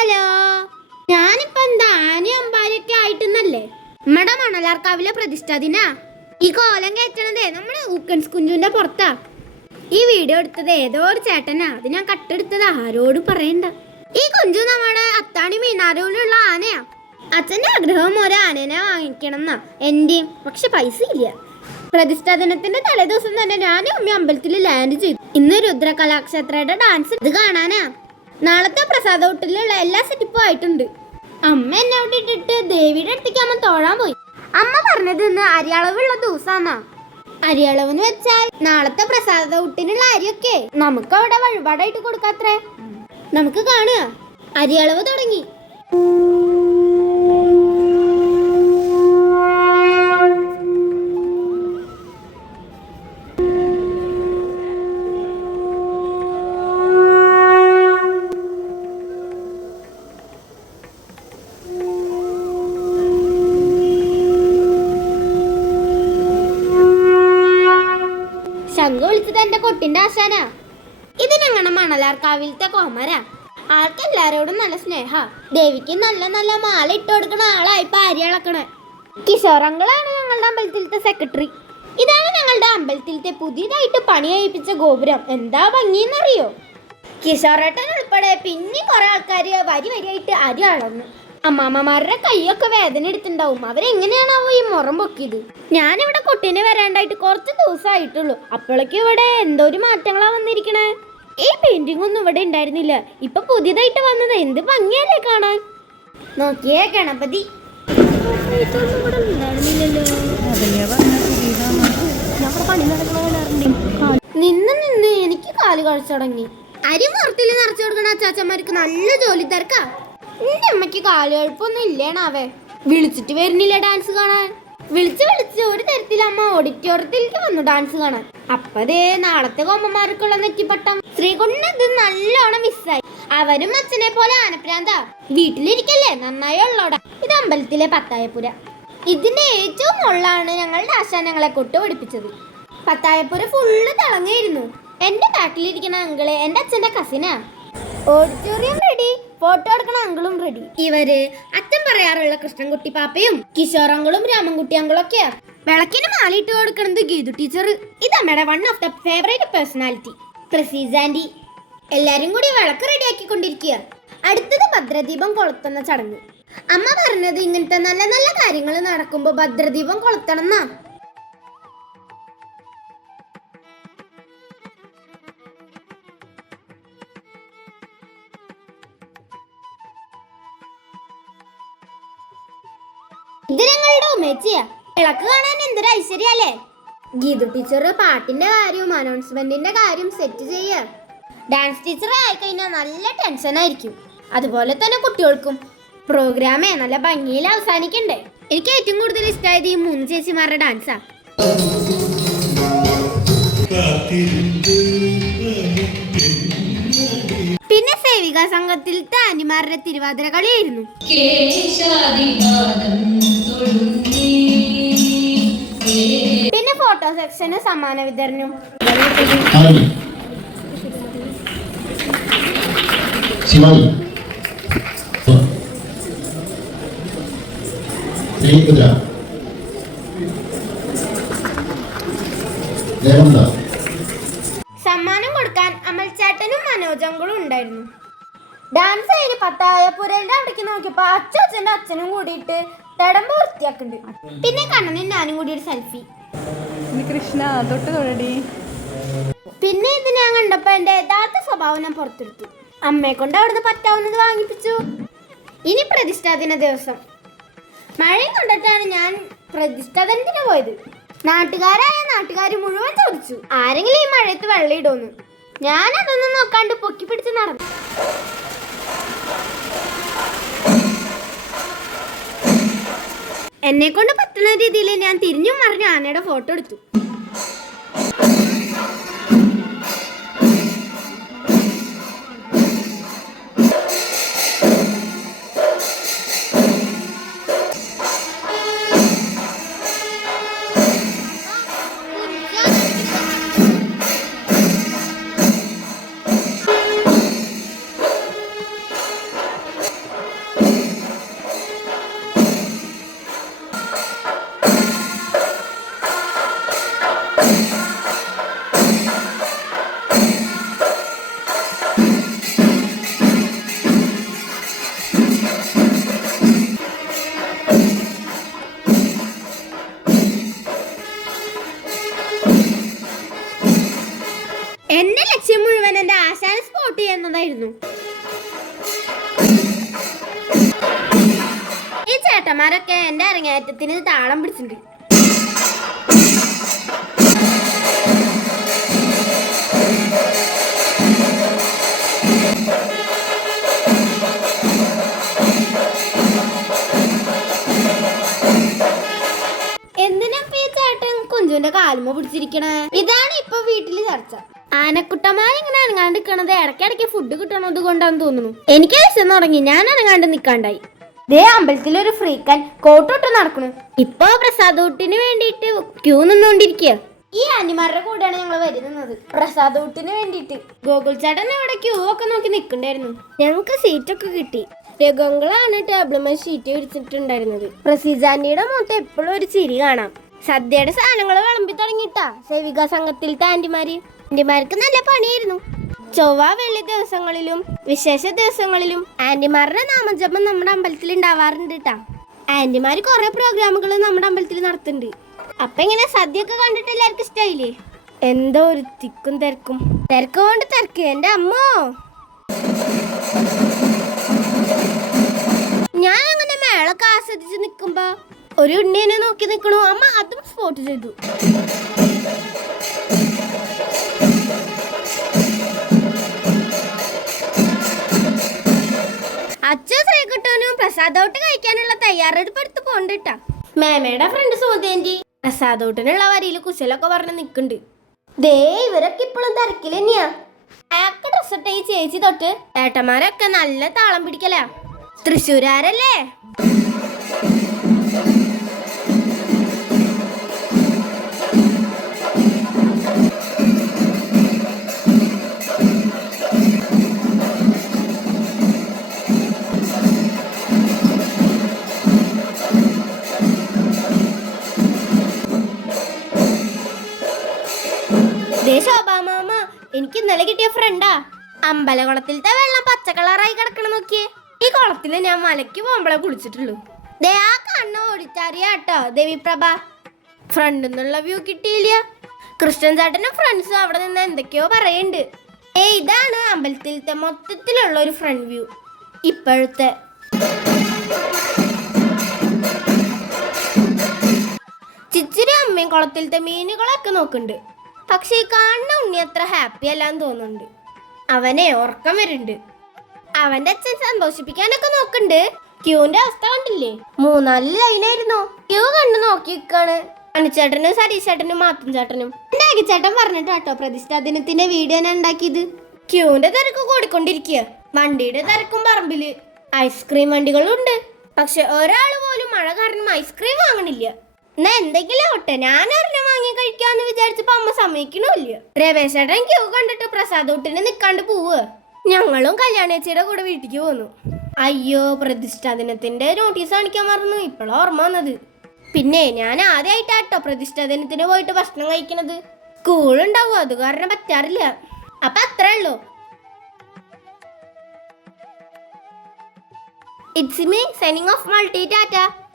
Hello, ഞാനിപ്പോ എന്താ ആനയും അമ്പാരിയൊക്കെ ആയിട്ടെന്നല്ലേ നമ്മടെ മണലാർക്കാവിലെ പ്രതിഷ്ഠാ ദിനാ. ഈ കോലം കയറ്റണതേ നമ്മുടെ ഊക്കൻസ് കുഞ്ഞുവിന്റെ പുറത്താ. ഈ വീഡിയോ എടുത്തത് ഏതോ ഒരു ചേട്ടനാ. അത് ഞാൻ കട്ടെടുത്തത് ആരോട് പറയണ്ട. ഈ കുഞ്ചു നമ്മുടെ അത്താണി മീനാരൂരിലുള്ള ആനയാ. അച്ഛന്റെ ആഗ്രഹം ഒരു ആനേനെ വാങ്ങിക്കണം എന്നാ എന്റെയും. പക്ഷെ പൈസ ഇല്ല. പ്രതിഷ്ഠാ ദിനത്തിന്റെ തലേദിവസം തന്നെ ഞാനും അമ്മ അമ്പലത്തിൽ ലാൻഡ് ചെയ്തു. ഇന്ന് രുദ്ര കലാക്ഷേത്രയുടെ ഡാൻസ് ഇത് കാണാനാ. നാളത്തെ പ്രസാദ ഊട്ടിലുള്ള എല്ലാ സെറ്റപ്പും ആയിട്ടുണ്ട്. അമ്മ എന്നെ അവിടെ ഇട്ടിട്ട് ദേവിയുടെ അടുത്തേക്ക് അമ്മ തോഴാൻ പോയി. അമ്മ പറഞ്ഞത് ഇന്ന് അരിയളവുള്ള ദിവസാന്നാ. അരിയളവെന്ന് വെച്ചാൽ നാളത്തെ പ്രസാദ ഊട്ടിനുള്ള അരിയൊക്കെ നമുക്ക് അവിടെ വഴിപാടായിട്ട് കൊടുക്കാത്രേ. നമുക്ക് കാണുക. അരിയളവ് തുടങ്ങി. ശംഖ് വിളിച്ചത് എന്റെ കൊട്ടിന്റെ ആശാനാ. ഇത് ഞങ്ങളുടെ മണലാർക്കാവിലത്തെ കോമരാ. ആൾക്ക് എല്ലാരോടും നല്ല സ്നേഹ. ദേവിക്ക് നല്ല നല്ല മാല ഇട്ട് കൊടുക്കണ ആളായി ഇപ്പൊ അരി അളക്കണേ. കിഷോറങ്കളാണ് ഞങ്ങളുടെ അമ്പലത്തിലത്തെ സെക്രട്ടറി. ഇതാണ് ഞങ്ങളുടെ അമ്പലത്തിലത്തെ പുതിയതായിട്ട് പണി കഴിപ്പിച്ച ഗോപുരം. എന്താ ഭംഗിന്നറിയോ? കിഷോറേട്ടൻ ഉൾപ്പെടെ പിന്നെ കുറെ ആൾക്കാര് വരി വരിയായിട്ട് അരി അളന്നു. അമ്മാമ്മമാരുടെ കൈയൊക്കെ വേദന എടുത്തിണ്ടാവും. അവരെങ്ങനെയാണാവോ ഈ മുറം പൊക്കിയത്? ഞാനിവിടെ കുട്ടീനെ വരാണ്ടായിട്ട് കുറച്ച് ദിവസമായിട്ടുള്ളൂ. അപ്പോഴേക്കും ഇവിടെ എന്തോ ഒരു മാറ്റങ്ങളാ വന്നിരിക്കണേ. ഈ പെയിന്റിംഗ് ഒന്നും ഇവിടെ ഉണ്ടായിരുന്നില്ല. ഇപ്പൊ പുതിയതായിട്ട് വന്നത്. എന്ത് ഭംഗിയല്ലേ കാണാൻ. നോക്കിയേ ഗണപതി. നിന്ന് നിന്ന് എനിക്ക് കാല് കഴിച്ചു തുടങ്ങി. അരി മുറത്തിൽ നിറച്ചു കൊടുക്കണ അച്ചാച്ചന്മാർക്ക് നല്ല ജോലി തിരക്കാ. എന്റെ അമ്മയ്ക്ക് കാലുകഴപ്പൊന്നും ഇല്ലേണാവേ. വിളിച്ചിട്ട് വരുന്നില്ല ഡാൻസ് കാണാൻ. വിളിച്ച് ഒരു തരത്തിൽ അമ്മ ഓഡിറ്റോറിയത്തിലേക്ക് വന്നു ഡാൻസ് കാണാൻ. അപ്പതേ നാളത്തെ കൊമ്പന്മാർക്കുള്ള നെറ്റിപ്പട്ടം ശ്രീകുണ്ണത് നല്ലോണം മിസ്സായി. അവരും അച്ഛനെ പോലെ ആനപ്രാന്താ. വീട്ടിലിരിക്കല്ലേ നന്നായി ഉള്ളോടാ. ഇത് അമ്പലത്തിലെ പത്തായപ്പുര. ഇതിന്റെ ഏറ്റവും മുകളിലാണ് ഞങ്ങളുടെ ആശാൻ ഞങ്ങളെ കൊട്ടു പഠിപ്പിച്ചത്. പത്തായപ്പുര ഫുള്ള് തിളങ്ങിയിരുന്നു. എന്റെ ബാക്കിലിരിക്കുന്ന അങ്കിള് എന്റെ അച്ഛന്റെ കസിനാ. ഓഡിറ്റോറിയം റെഡി, ഫോട്ടോ എടുക്കണ അങ്കിളും റെഡി. ഇവര് അച്ഛൻ പറയാറുള്ള കൃഷ്ണൻകുട്ടി പാപ്പയും കിഷോറങ്കളും രാമൻകുട്ടി അങ്കിളും ഒക്കെയാ. വിളക്കിന് മാലിട്ട് കൊടുക്കണത് ഗീതു ടീച്ചർ. ഇത് അമ്മയുടെ one of the favourite personality പ്രസീസ് ആന്റി. എല്ലാരും കൂടി വിളക്ക് റെഡിയാക്കിക്കൊണ്ടിരിക്കുക. അടുത്തത് ഭദ്രദീപം കൊളുത്തുന്ന ചടങ്ങ്. അമ്മ പറഞ്ഞത് ഇങ്ങനത്തെ നല്ല നല്ല കാര്യങ്ങൾ നടക്കുമ്പോ ഭദ്രദീപം കൊളുത്തണം എന്നാ. ഇത് ഞങ്ങളുടെ ഉമ്മച്ചിയാ. വിളക്ക് കാണാൻ എന്തൊരു ഐശ്വര്യല്ലേ. ഗീതു ടീച്ചർ പാട്ടിന്റെ കാര്യവും അനൗൺസ്മെന്റിന്റെ കാര്യം സെറ്റ് ചെയ്യ. ഡാൻസ് ടീച്ചർ ആയിക്കഴിഞ്ഞാൽ നല്ല ടെൻഷൻ ആയിരിക്കും. അതുപോലെ തന്നെ കുട്ടികൾക്കും. പ്രോഗ്രാമേ നല്ല ഭംഗിയിൽ അവസാനിക്കണ്ടേ. എനിക്ക് ഏറ്റവും കൂടുതൽ ഇഷ്ടമായത് ഈ 3 ചേച്ചിമാരുടെ ഡാൻസാ. പിന്നെ സേവികാ സംഘത്തിലത്തെ ആന്റിമാരുടെ തിരുവാതിര കളിയായിരുന്നു. പിന്നെ ഫോട്ടോ സെക്ഷന് സമ്മാന വിതരണം. സമ്മാനം കൊടുക്കാൻ അമൽചേട്ടനും മനോജങ്ങളും ഉണ്ടായിരുന്നു. ഡാൻസ് കഴിഞ്ഞ് പത്തായപ്പുരയുടെ അവിടേക്ക് നോക്കിയപ്പോ അച്ഛൻ്റെ അച്ഛനും കൂടിയിട്ട് തടമ്പ് വൃത്തിയാക്കുന്നുണ്ട്. പിന്നെ കണ്ണനും ഞാനും കൂടി ഒരു സെൽഫി. കൃഷ്ണ തൊട്ട് തൊഴടി. പിന്നെ ഇത് ഞാൻ കണ്ടപ്പോ എന്റെ യഥാർത്ഥ സ്വഭാവം ഞാൻ പുറത്തെടുത്തു. അമ്മയെ കൊണ്ട് അവിടുന്ന് പറ്റാവുന്നത് വാങ്ങിപ്പിച്ചു. ഇനി പ്രതിഷ്ഠാ ദിന ദിവസം മഴയും കൊണ്ടിട്ടാണ് ഞാൻ പ്രതിഷ്ഠാ ദിനത്തിന് പോയത്. നാട്ടുകാർ മുഴുവൻ ചോദിച്ചു ആരെങ്കിലും ഈ മഴയത്ത് വെള്ളം ഇടുമെന്ന്. ഞാൻ അതൊന്നും നോക്കാണ്ട് പൊക്കി പിടിച്ച് നടന്നു. എന്നെ കൊണ്ട് പറ്റുന്ന രീതിയിൽ ഞാൻ തിരിഞ്ഞും മറിഞ്ഞു ആനയുടെ ഫോട്ടോ എടുത്തു. ചാച്ചന്മാരൊക്കെ എന്റെ അരങ്ങേറ്റത്തിന് താളം പിടിച്ചിട്ടുണ്ട്. എന്തിനാ ഈ ചേട്ടൻ കുഞ്ചുവിന്റെ കാലുമ പിടിച്ചിരിക്കണേ? ഇതാണ് ഇപ്പൊ വീട്ടില് ചർച്ച. ആനക്കുട്ടന്മാരിങ്ങനെ അനങ്ങാണ്ട് നിക്കണത് ഇടയ്ക്കിടയ്ക്ക് ഫുഡ് കിട്ടണത് കൊണ്ടാന്ന് തോന്നുന്നു. എനിക്ക് വിശന്ന് തുടങ്ങി, ഞാൻ അനങ്ങാണ്ട് നിക്കാണ്ടായി. ദേ അമ്പലത്തിലൊരു ഫ്രീക്കൻ കോട്ടോട്ട് നടക്കണു. ഇപ്പൊ പ്രസാദൂട്ടിന് വേണ്ടിട്ട് ക്യൂ നിന്നോണ്ടിരിക്കുക. ഈ ആനിമാരുടെ കൂടെയാണ് ഞങ്ങൾ വരുന്നത് പ്രസാദൂട്ടിന് വേണ്ടിട്ട്. ഗോകുൽ ചേട്ടൻ ഇവിടെ ക്യൂ ഒക്കെ നോക്കി നിക്കണ്ടായിരുന്നു. ഞങ്ങക്ക് സീറ്റൊക്കെ കിട്ടി. രഘുങ്കളാണ് ടേബിളുമേ ഷീറ്റ് വിരിച്ചിട്ടുണ്ടായിരുന്നത്. പ്രസീജാന്റിയുടെ മുഖത്ത് എപ്പോഴും ഒരു ചിരി കാണാം. സദ്യയുടെ സാധനങ്ങൾ വിളമ്പി തുടങ്ങിട്ടാ സേവിക സംഘത്തിലത്തെ ആന്റിമാർക്ക് നല്ല പണിയായിരുന്നു. ചൊവ്വ വെള്ളി ദിവസങ്ങളിലും വിശേഷ ദിവസങ്ങളിലും ആന്റിമാരുടെ നാമജപം നമ്മുടെ അമ്പലത്തിൽ ഉണ്ടാവാറുണ്ട് കേട്ടാ. ആന്റിമാര് കുറെ പ്രോഗ്രാമുകൾ നമ്മുടെ അമ്പലത്തിൽ നടത്തുന്നുണ്ട്. അപ്പൊ ഇങ്ങനെ സദ്യ ഒക്കെ കണ്ടിട്ട് എല്ലാവർക്കും ഇഷ്ടായില്ലേ? എന്തോ ഒരു തിക്കും തിരക്ക് കൊണ്ട് തിരക്ക്. എന്റെ അമ്മോ, ഞാൻ അങ്ങനെ മേളൊക്കെ ആസ്വദിച്ച് നിക്കുമ്പോ ഒരു ഉണ്ണിയെ നോക്കി നിക്കണു. അമ്മ അതും സ്പോട്ട് ചെയ്തു. അച്ഛൻ ശ്രീകുട്ടനും പ്രസാദോട്ട് കഴിക്കാനുള്ള തയ്യാറെടുപ്പ് എടുത്ത് പോണ്ടിട്ടാ. മേമയുടെ ഫ്രണ്ട് സുമതേന്റി പ്രസാദോട്ടിനുള്ള വരിയിൽ കുശലൊക്കെ പറഞ്ഞ് നിക്കുന്നുണ്ട്. ദേ ഇവരൊക്കെ ഇപ്പോഴും തിരക്കിൽ തന്നെയാ. അയാൾക്ക് ഡ്രസ്സിട്ട ഈ ചേച്ചി തൊട്ട് ഏട്ടന്മാരൊക്കെ നല്ല താളം പിടിക്കലാ. തൃശ്ശൂരാരല്ലേ? ശോഭാമാമ എനിക്ക് ഇന്നലെ കിട്ടിയ ഫ്രണ്ടാ. അമ്പലകുളത്തിലത്തെ വെള്ളം പച്ച കളറായി കിടക്കണം നോക്കിയേ. ഈ കുളത്തില് ഞാൻ മലയ്ക്ക് പോകുമ്പോഴേ കുളിച്ചിട്ടുള്ളൂ. ദേ ആ കണ്ണ ഓടിച്ചാറിയാട്ടോ ദേവിപ്രഭ. ഫ്രണ്ട് നിന്നുള്ള വ്യൂ കിട്ടിയില്ല. കൃഷ്ണൻ ചേട്ടനും ഫ്രണ്ട്സും അവിടെ നിന്ന് എന്തൊക്കെയോ പറയുന്നുണ്ട്. ഇതാണ് അമ്പലത്തിലത്തെ മൊത്തത്തിലുള്ള ഒരു ഫ്രണ്ട് വ്യൂ ഇപ്പോഴത്തെ. ചിച്ചിരി അമ്മയും കുളത്തിലത്തെ മീനുകളൊക്കെ നോക്കുന്നുണ്ട്. പക്ഷെ ഈ കാണുന്ന ഉണ്ണി അത്ര ഹാപ്പി അല്ലാന്ന് തോന്നുന്നുണ്ട്. അവനെ ഉറക്കം വരുന്നുണ്ട്. അവന്റെ അച്ഛൻ സന്തോഷിപ്പിക്കാനൊക്കെ നോക്കുന്നുണ്ട്. ക്യൂവിന്റെ അവസ്ഥ കണ്ടില്ലേ? 3-4 ലൈനായിരുന്നു. ക്യൂ കണ്ടു നോക്കി നിൽക്കാണ് അണിച്ചേട്ടനും സരീഷ് ചേട്ടനും മാത്തും ചേട്ടനും. എന്റെ അകിച്ചേട്ടൻ പറഞ്ഞിട്ടാട്ടോ പ്രതിഷ്ഠാ ദിനത്തിന്റെ വീഡിയോ ഞാൻ ഉണ്ടാക്കിയത്. ക്യൂവിന്റെ തിരക്ക് കൂടിക്കൊണ്ടിരിക്കുക. വണ്ടിയുടെ തിരക്കും പറമ്പില്. ഐസ്ക്രീം വണ്ടികളും ഉണ്ട്. പക്ഷെ ഒരാൾ പോലും മഴ കാരണം ഐസ്ക്രീം വാങ്ങണില്ല. എന്നാ എന്തെങ്കിലും ആവട്ടെ, ഞാൻ ഒരെണ്ണം വാങ്ങി കഴിക്കാന്ന് വിചാരിച്ചപ്പോ അമ്മ സമ്മതിക്കണില്ല. രമേശ് ചേട്ടൻ ക്യൂ കണ്ടിട്ട് പ്രസാദൂട്ടിന് നിക്കാണ്ട് പോവുക. ഞങ്ങളും കല്യാണേച്ചിയുടെ കൂടെ വീട്ടിക്ക് പോന്നു. അയ്യോ, പ്രതിഷ്ഠാ ദിനത്തിന്റെ നോട്ടീസ് കാണിക്കാൻ മറന്നു. ഇപ്പോഴാ ഓർമ്മ വന്നത്. പിന്നെ ഞാൻ ആദ്യമായിട്ടാട്ടോ പ്രതിഷ്ഠാ ദിനത്തിന് പോയിട്ട് ഭക്ഷണം കഴിക്കണത്. സ്കൂളുണ്ടാവും, അത് കാരണം പറ്റാറില്ല. അപ്പൊ അത്രേ ഉള്ളൂ. It's me signing off multi Tata.